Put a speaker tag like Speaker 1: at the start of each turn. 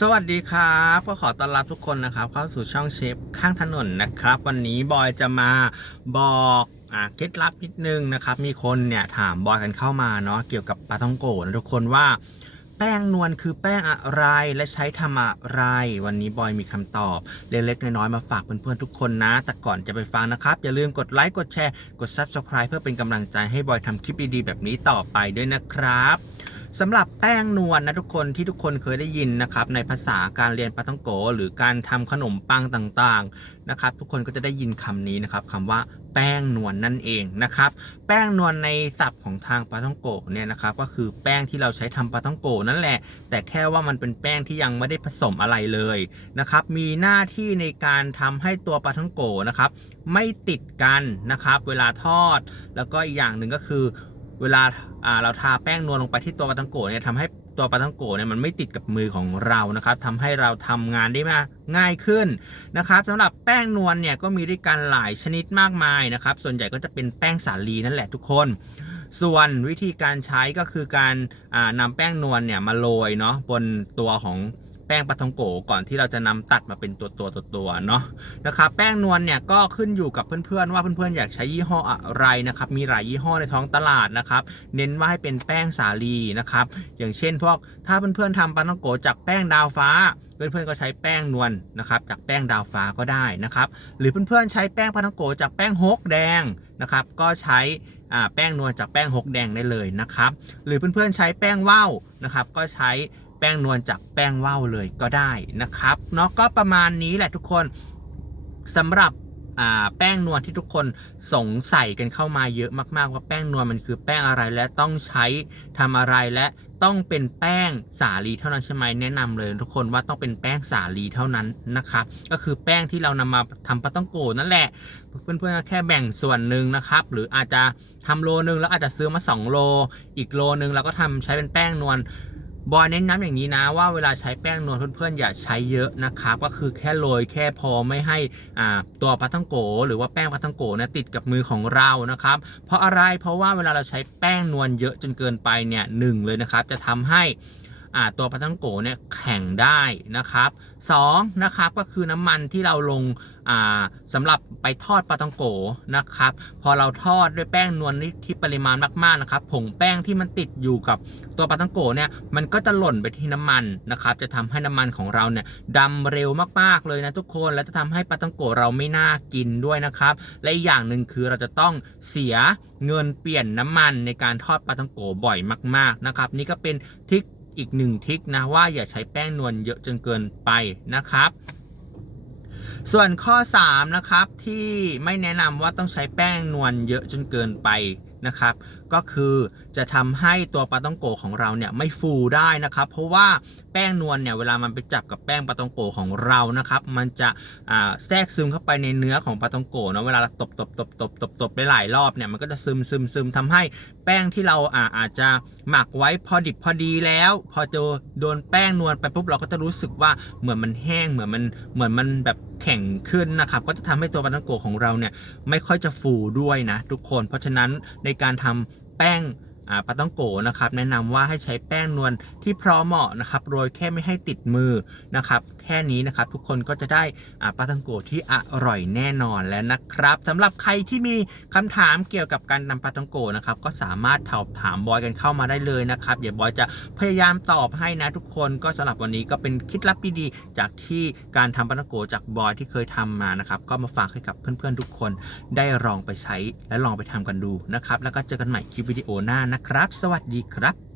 Speaker 1: สวัสดีครับก็ขอต้อนรับทุกคนนะครับ เข้าสู่ช่องเชฟข้างถนนนะครับ วันนี้บอยจะมาบอกอ่าเคล็ดลับนิดนึงนะครับ มีคนเนี่ยถามบอยกันเข้ามาเนาะเกี่ยวกับปลาท่องโกะนะทุกคนว่า แป้งนวลคือแป้งอะไรและใช้ทำอะไร วันนี้บอยมีคำตอบเล็กๆน้อยๆมาฝากเพื่อนๆทุกคนนะ แต่ก่อนจะไปฟังนะครับ อย่าลืมกดไลค์กดแชร์กด Subscribe เพื่อเป็นกำลังใจให้บอยทำคลิปดีๆแบบนี้ต่อไปด้วยนะครับ สำหรับแป้งนวลนะทุกคนที่ทุกคนเคยได้ยินนะครับในภาษาการเรียนปาต้องโก หรือการทำขนมปังต่างๆนะครับ ทุกคนก็จะได้ยินคำนี้นะครับคำว่าแป้งนวลนั่นเองนะครับ แป้งนวลในศัพท์ของทางปาต้องโกเนี่ยนะครับ ก็คือแป้งที่เราใช้ทำปาต้องโกนั่นแหละ แต่แค่ว่ามันเป็นแป้งที่ยังไม่ได้ผสมอะไรเลยนะครับ มีหน้าที่ในการทำให้ตัวปาท่องโกนะครับ ไม่ติดกันนะครับ เวลาทอด แล้วก็อีกอย่างหนึ่งก็คือ เวลาเราทาแป้งนวลลงไปที่ตัวปลาทังโกะเนี่ยทำให้ตัวปลาทังโกะเนี่ยมันไม่ติดกับมือของเรานะครับทำให้เราทำงานได้มาง่ายขึ้นนะครับสำหรับแป้งนวลเนี่ยก็มีด้วยกันหลายชนิดมากมายนะครับ ส่วนใหญ่ก็จะเป็นแป้งสาลีนั่นแหละทุกคน ส่วนวิธีการใช้ก็คือการอ่านำแป้งนวลเนี่ยมาโรยเนาะบนตัวของ แป้งปาทองโกก่อนที่เราจะนำตัดมาเป็นตัวตัวตัวตัวเนาะนะครับแป้งนวลเนี่ยก็ขึ้นอยู่กับเพื่อนๆว่าเพื่อนๆอยากใช้ยี่ห้ออะไรนะครับมีหลายยี่ห้อในท้องตลาดนะครับเน้นว่าให้เป็นแป้งสาลีนะครับอย่างเช่นพวกถ้าเพื่อนๆทำปาต้องโกจากแป้งดาวฟ้าเพื่อนๆก็ใช้แป้งนวลนะครับจากแป้งดาวฟ้าก็ได้นะครับหรือเพื่อนๆใช้แป้งปาต้องโกจากแป้งฮกแดงนะครับก็ใช้แป้งนวลจากแป้งฮกแดงได้เลยนะครับหรือเพื่อนๆใช้แป้งว่าวนะครับก็ใช้ ป้งนวลจากแป้งว่าวเลยก็ได้นะครับเนาะก็ประมาณนี้แหละทุกคนสำหรับแป้งนวลที่ทุกคนสงสัยกันเข้ามาเยอะมาก ๆ ว่าแป้งนวลมันคือแป้งอะไรและต้องใช้ทำอะไรและต้องเป็นแป้งสาลีเท่านั้นใช่ไหมแนะนำเลยทุกคนว่าต้องเป็นแป้งสาลีเท่านั้นนะครับก็คือแป้งที่เรานำมาทำปาต้องโกนั่นแหละ เพื่อนๆแค่แบ่งส่วนหนึ่งนะครับ หรืออาจจะทำโลนึงแล้วอาจจะซื้อมา 2 โล อีกโลนึงเราก็ทำใช้เป็นแป้งนวล บอยเน้นย้ำอย่างนี้นะว่าเวลาใช้แป้งนวลเพื่อนๆอย่าใช้เยอะนะครับก็คือแค่โรยแค่พอไม่ให้ตัวปลาทังโก หรือว่าแป้งปลาทังโกนะติดกับมือของเรานะครับ เพราะอะไรเพราะว่าเวลาเราใช้แป้งนวลเยอะจนเกินไปเนี่ยหนึ่งเลยนะครับจะทำให้ ตัวปลาท่องโกเนี่ยแข็งได้นะครับสองนะครับก็คือน้ำมันที่เราลงอ่าสำหรับไปทอดปลาท่องโกนะครับ พอเราทอดด้วยแป้งนวลที่ปริมาณมากๆนะครับผงแป้งที่มันติดอยู่กับตัวปลาทังโกเนี่ยมันก็จะหล่นไปที่น้ำมันนะครับ จะทำให้น้ำมันของเราเนี่ยดำเร็วมากๆเลยนะทุกคนและจะทำให้ปลาทังโกเราไม่น่ากินด้วยนะครับ และอีกอย่างหนึ่งคือเราจะต้องเสียเงินเปลี่ยนน้ำมันในการทอดปลาทังโกบ่อยมาก ๆนะครับ นี่ก็เป็นทริค อีกหนึ่งทิกนะว่าอย่าใช้แป้งนวลเยอะจนเกินไปนะครับ ส่วนข้อ 3 นะครับที่ไม่แนะนำว่าต้องใช้แป้งนวลเยอะจนเกินไปนะครับ ก็คือจะทำให้ตัวปลาต้องโกของเราเนี่ยไม่ฟูได้นะครับ เพราะว่าแป้งนวลเนี่ยเวลามันไปจับกับแป้งปลาต้องโกของเรานะครับ มันจะแทรกซึมเข้าไปในเนื้อของปลาต้องโกเนาะเวลาเราตบตบตบตบตบตบไปหลายรอบเนี่ยมันก็จะซึมซึมซึมทำให้แป้งที่เราอาอาจจะหมักไว้พอดิบพอดีแล้ว พอเจอโดนแป้งนวลไปปุ๊บเราก็จะรู้สึกว่าเหมือนมันแห้งเหมือนมันเหมือนมันแบบแข็งขึ้นนะครับ ก็จะทำให้ตัวปลาต้องโกของเราเนี่ยไม่ค่อยจะฟูด้วยนะทุกคน เพราะฉะนั้นในการทำ แป้ง ปาต้องโกนะครับแนะนำว่าให้ใช้แป้งนวลที่พร้อมเหมาะนะครับโรยแค่ไม่ให้ติดมือนะครับแค่นี้นะครับทุกคนก็จะได้อ่าปาต้องโกที่อร่อยแน่นอนแล้วนะครับสำหรับใครที่มีคำถามเกี่ยวกับการนำปาต้องโกนะครับก็สามารถถามถามบอยกันเข้ามาได้เลยนะครับเดี๋ยวบอยจะพยายามตอบให้นะทุกคนก็สำหรับวันนี้ก็เป็นเคล็ดลับดีๆจากที่การทำปาต้องโกจากบอยที่เคยทำมานะครับก็มาฝากให้กับเพื่อนๆทุกคนได้ลองไปใช้และลองไปทำกันดูนะครับแล้วก็เจอกันใหม่คลิปวิดีโอหน้านะครับ สวัสดีครับ